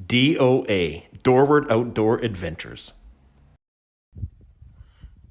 DOA Dorward Outdoor Adventures.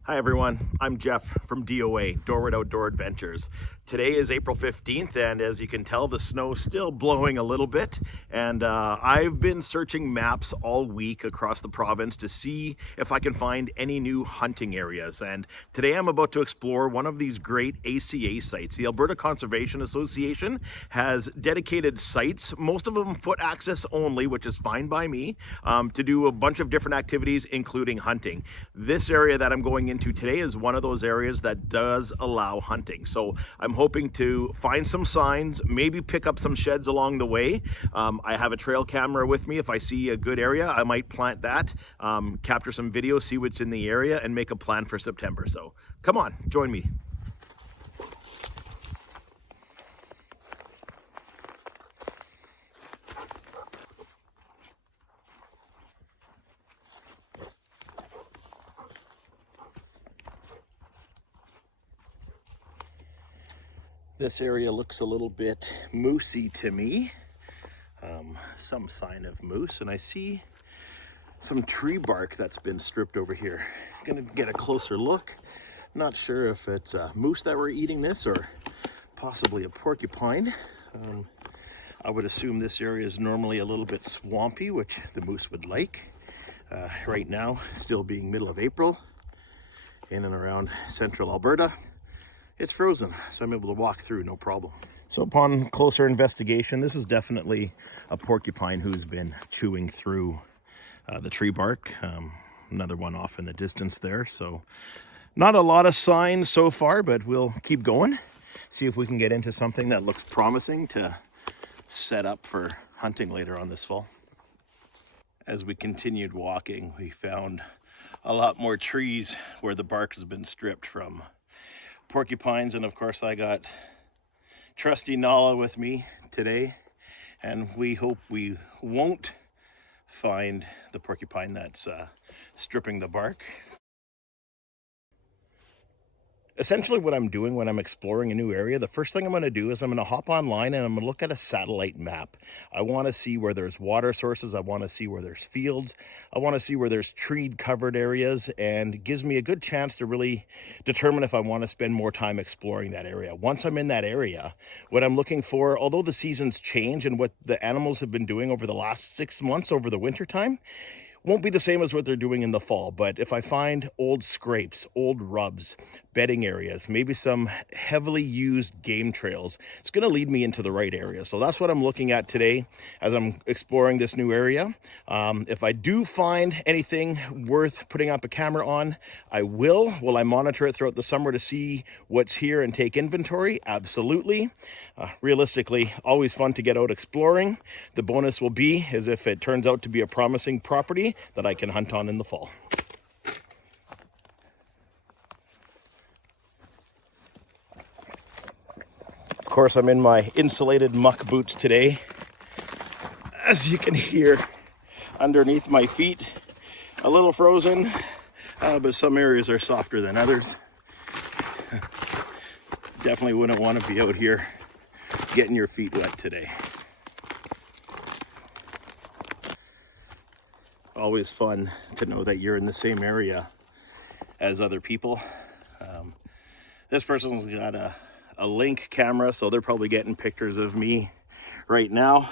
Hi everyone, I'm Jeff from DOA Dorward Outdoor Adventures. Today is April 15th and as you can tell the snow's still blowing a little bit, and I've been searching maps all week across the province to see if I can find any new hunting areas, and today I'm about to explore one of these great ACA sites. The Alberta Conservation Association has dedicated sites, most of them foot access only, which is fine by me, to do a bunch of different activities including hunting. This area that I'm going into today is one of those areas that does allow hunting. So I'm hoping to find some signs, maybe pick up some sheds along the way. I have a trail camera with me. If I see a good area, I might plant that, capture some video, see what's in the area, and make a plan for September. So come on, join me. This area looks a little bit moosey to me. Some sign of moose, and I see some tree bark that's been stripped over here. Gonna get a closer look. Not sure if it's a moose that we're eating this or possibly a porcupine. I would assume this area is normally a little bit swampy, which the moose would like. Right now, still being middle of April, in and around central Alberta, it's frozen, so I'm able to walk through no problem. So upon closer investigation, this is definitely a porcupine who's been chewing through the tree bark. Another one off in the distance there. So not a lot of signs so far, but we'll keep going. See if we can get into something that looks promising to set up for hunting later on this fall. As we continued walking, we found a lot more trees where the bark has been stripped from porcupines, and of course I got trusty Nala with me today, and we hope we won't find the porcupine that's stripping the bark. Essentially what I'm doing when I'm exploring a new area, the first thing I'm going to do is I'm going to hop online and I'm going to look at a satellite map. I want to see where there's water sources. I want to see where there's fields. I want to see where there's tree covered areas, and it gives me a good chance to really determine if I want to spend more time exploring that area. Once I'm in that area, what I'm looking for, although the seasons change and what the animals have been doing over the last 6 months over the winter time, won't be the same as what they're doing in the fall. But if I find old scrapes, old rubs, bedding areas, maybe some heavily used game trails, it's going to lead me into the right area. So that's what I'm looking at today as I'm exploring this new area. If I do find anything worth putting up a camera on, I will. Will I monitor it throughout the summer to see what's here and take inventory? Absolutely. Realistically, always fun to get out exploring. The bonus will be is if it turns out to be a promising property that I can hunt on in the fall. Of course, I'm in my insulated muck boots today. As you can hear underneath my feet, a little frozen, but some areas are softer than others. Definitely wouldn't want to be out here getting your feet wet today. Always fun to know that you're in the same area as other people. This person's got a Link camera, so they're probably getting pictures of me right now.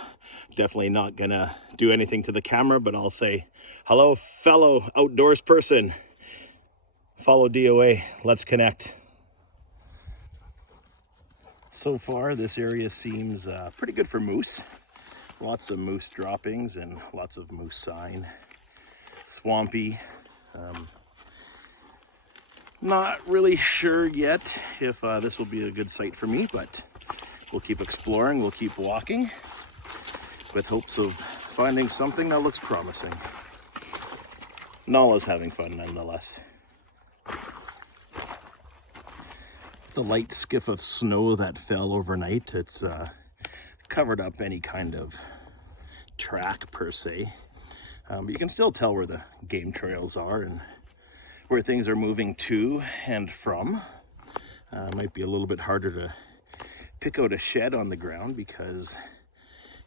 Definitely not gonna do anything to the camera, but I'll say, hello, fellow outdoors person. Follow DOA, let's connect. So far, this area seems pretty good for moose. Lots of moose droppings and lots of moose sign. Swampy. Not really sure yet if this will be a good site for me, but we'll keep exploring, we'll keep walking with hopes of finding something that looks promising. Nala's having fun nonetheless. The light skiff of snow that fell overnight, it's covered up any kind of track per se. But you can still tell where the game trails are and where things are moving to and from. Might be a little bit harder to pick out a shed on the ground because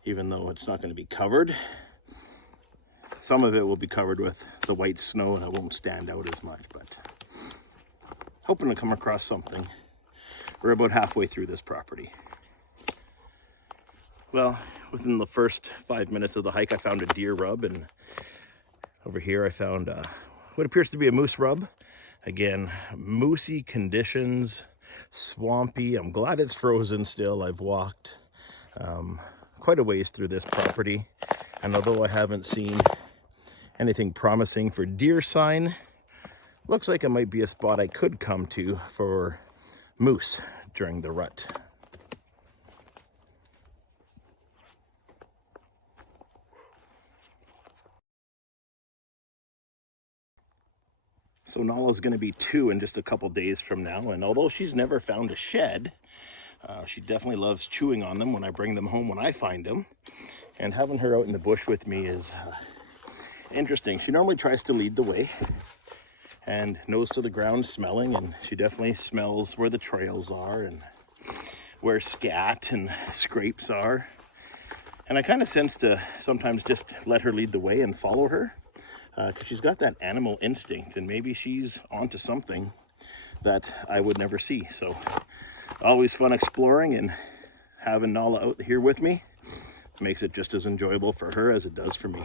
even though it's not going to be covered, some of it will be covered with the white snow and it won't stand out as much, but hoping to come across something. We're about halfway through this property. Well, within the first 5 minutes of the hike, I found a deer rub, and over here I found what appears to be a moose rub. Again, moosey conditions, swampy. I'm glad it's frozen still. I've walked quite a ways through this property, and although I haven't seen anything promising for deer sign, looks like it might be a spot I could come to for moose during the rut. So Nala's going to be 2 in just a couple days from now, and although she's never found a shed, she definitely loves chewing on them when I bring them home when I find them. And having her out in the bush with me is interesting. She normally tries to lead the way and nose to the ground smelling, and she definitely smells where the trails are and where scat and scrapes are. And I kind of sense to sometimes just let her lead the way and follow her. Because she's got that animal instinct, and maybe she's onto something that I would never see. So always fun exploring, and having Nala out here with me makes it just as enjoyable for her as it does for me.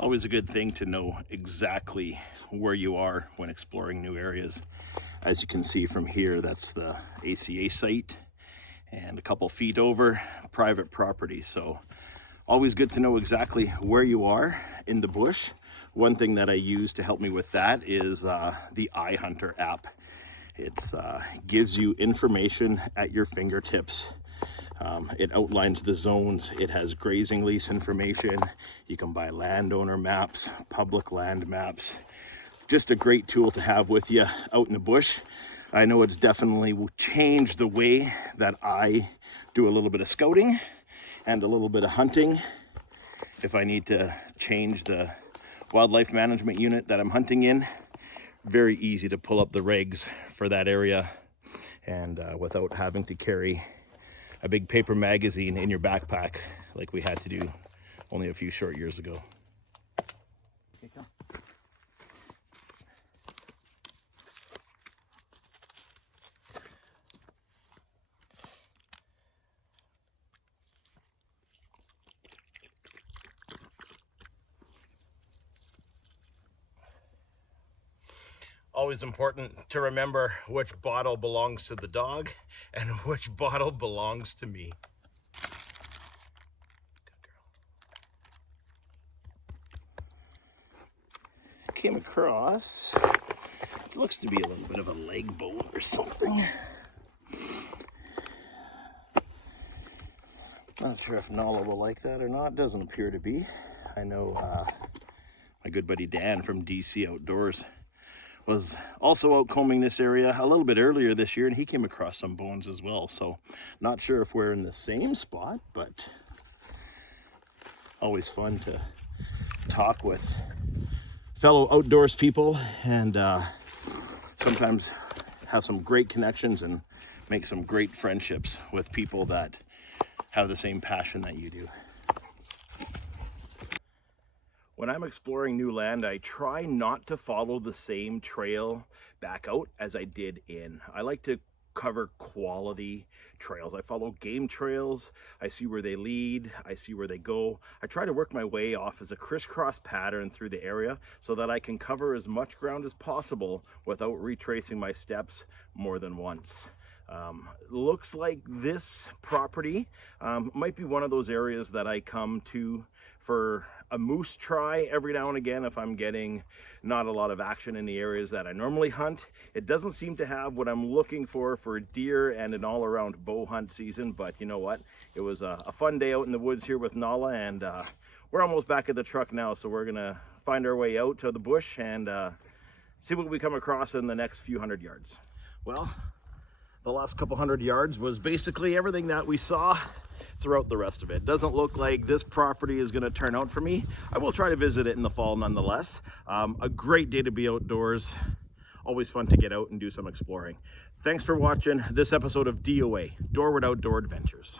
Always a good thing to know exactly where you are when exploring new areas. As you can see from here, that's the ACA site, and a couple feet over, private property. So always good to know exactly where you are in the bush. One thing that I use to help me with that is the iHunter app. It gives you information at your fingertips. It outlines the zones. It has grazing lease information. You can buy landowner maps, public land maps. Just a great tool to have with you out in the bush. I know it's definitely changed the way that I do a little bit of scouting and a little bit of hunting. If I need to change the wildlife management unit that I'm hunting in, very easy to pull up the regs for that area, and without having to carry a big paper magazine in your backpack like we had to do only a few short years ago. Okay, come. Always important to remember which bottle belongs to the dog and which bottle belongs to me. Good girl. Came across, it looks to be a little bit of a leg bone or something. Not sure if Nala will like that or not. Doesn't appear to be. I know my good buddy Dan from DC Outdoors was also out combing this area a little bit earlier this year, and he came across some bones as well. So not sure if we're in the same spot, but always fun to talk with fellow outdoors people, and sometimes have some great connections and make some great friendships with people that have the same passion that you do. When I'm exploring new land, I try not to follow the same trail back out as I did in. I like to cover quality trails. I follow game trails. I see where they lead. I see where they go. I try to work my way off as a crisscross pattern through the area so that I can cover as much ground as possible without retracing my steps more than once. Looks like this property might be one of those areas that I come to for a moose try every now and again if I'm getting not a lot of action in the areas that I normally hunt. It doesn't seem to have what I'm looking for deer and an all-around bow hunt season, but you know what? It was a fun day out in the woods here with Nala, and we're almost back at the truck now, so we're gonna find our way out to the bush and see what we come across in the next few hundred yards. Well, the last couple hundred yards was basically everything that we saw throughout the rest of it. Doesn't look like this property is going to turn out for me. I will try to visit it in the fall nonetheless. A great day to be outdoors. Always fun to get out and do some exploring. Thanks for watching this episode of DOA Dorward Outdoor Adventures.